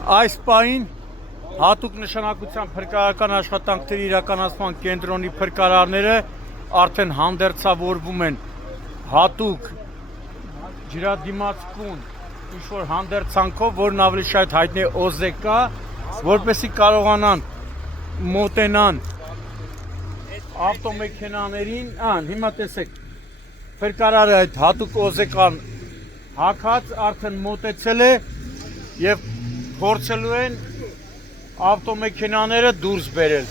Այս պահին հատուկ նշանակության փրկարարական աշխատանքների իրականացման կենտրոնի փրկարարները արդեն հանդերձավորվում են հատուկ ջրադիմացկուն ինչ-որ հանդերձանքով, որն ավելի շատ հայտնի է ՕԶԿ, որպեսզի կարողանան մոտենան ավտոմեքենաներին, հիմա տեսեք, փրկարարը այդ հատուկ ՕԶԿ-ն հագած արդեն մոտեցել է եւ փորձելու են ավտոմեքենաները դուրս բերել։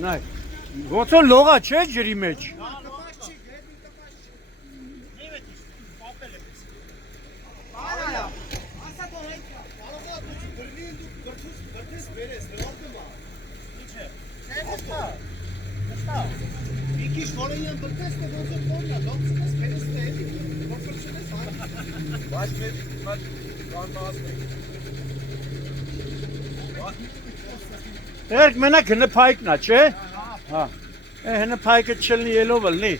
Նայ, ոնց որ լողա չէ ջրի մեջ։ Երկ մենակ հնը պայքնա, չէ? Հա, հնը պայքը չլնի ելով լնի։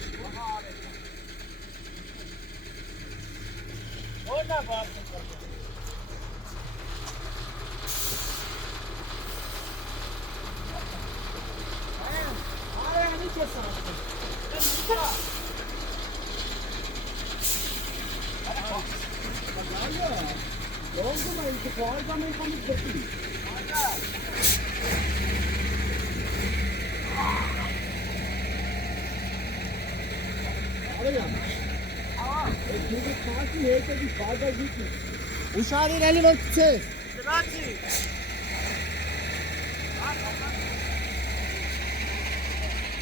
Uşağı eline ver, çek. Grazie.